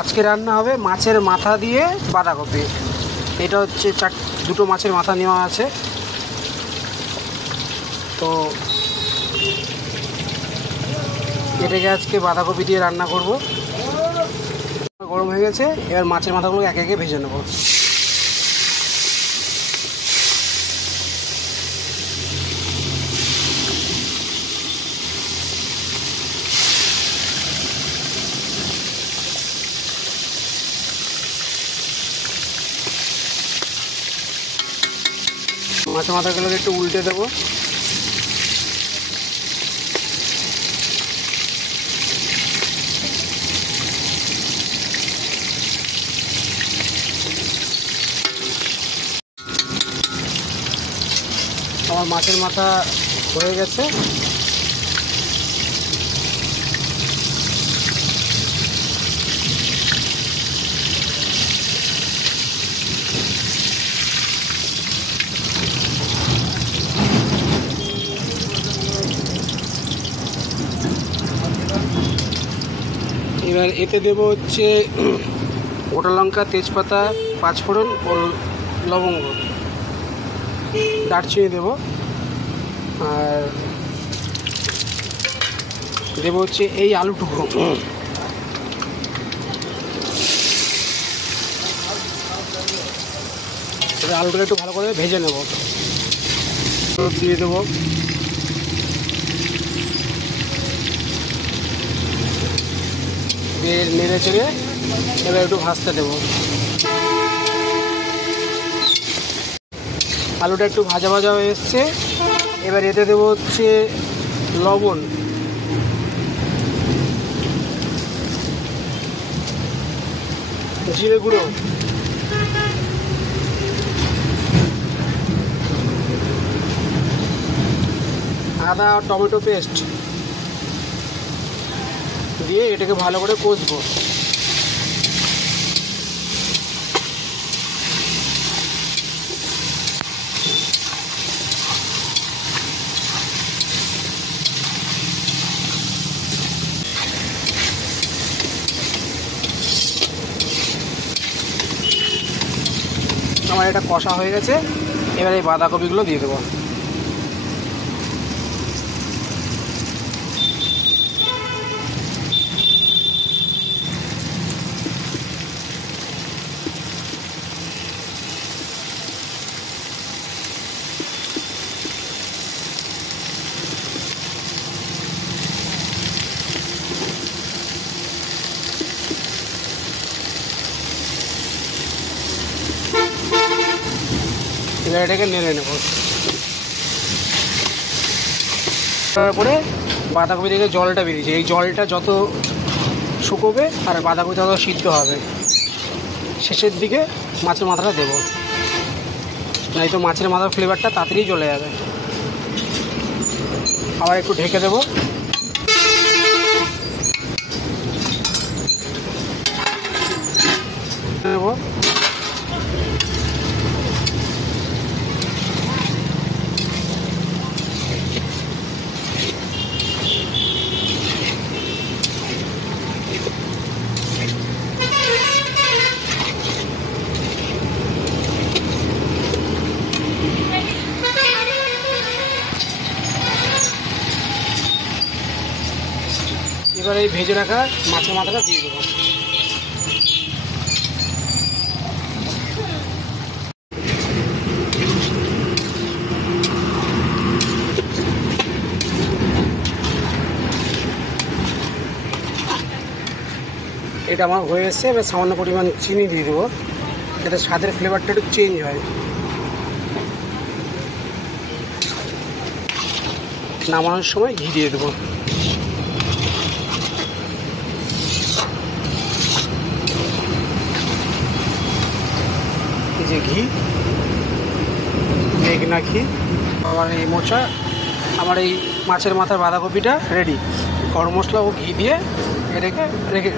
আজকে রান্না হবে মাছের মাথা দিয়ে বাঁধাকপি। এটা হচ্ছে দুটো মাছের মাথা নেওয়া আছে, তো এটাকে আজকে বাঁধাকপি দিয়ে রান্না করব। গরম হয়ে গেছে, এবার মাছের মাথাগুলো একে একে ভেজে নেব। মাছের মাথাগুলোকে একটু উল্টে দেবো। আমার মাছের মাথা হয়ে গেছে। এবার এতে দেবো হচ্ছে গোটা লঙ্কা, তেজপাতা, পাঁচফোড়ন ও লবঙ্গ, দারচিনি দেবো, আর দেবো হচ্ছে এই আলুটুকু। এবার আলুটাকে একটু ভালো করে ভেজে নেব। দিয়ে দেবো নেড়ে চেড়ে এবার একটু ভাজতে দেবো। আলুটা একটু ভাজা ভাজা হয়ে এসছে, এবার এতে দেবো হচ্ছে লবণ, জিরে গুঁড়ো, আদা আর টমেটো পেস্ট দিয়ে এটাকে ভালো করে কষবো। আমার এটা কষা হয়ে গেছে, এবার এই বাঁধাকপিগুলো দিয়ে দেবো। এবার এটাকে নেড়ে নেব। তারপরে বাঁধাকপি থেকে জলটা বেরিয়েছে, এই জলটা যত শুকোবে আর বাঁধাকপি তত সিদ্ধ হবে। শেষের দিকে মাছের মাথাটা দেবো, নয়তো মাছের মাথার ফ্লেভারটা তাড়াতাড়ি চলে যাবে। আবার একটু ঢেকে দেবো। এবার এই ভেজে রাখা মাছের মাথাটা দিয়ে দেবো। এটা আমার হয়ে এসছে, এবার সামান্য পরিমাণ চিনি দিয়ে দেবো, যাতে স্বাদের ফ্লেভারটা একটু চেঞ্জ হয়। নামানোর সময় ঘি দিয়ে দেবো। এই যে ঘি, মেঘনা ঘি। আমার এই মোচা, আমার এই মাছের মাথার বাঁধাকপিটা রেডি। গরম মশলা ও ঘি দিয়ে এটাকে রেখে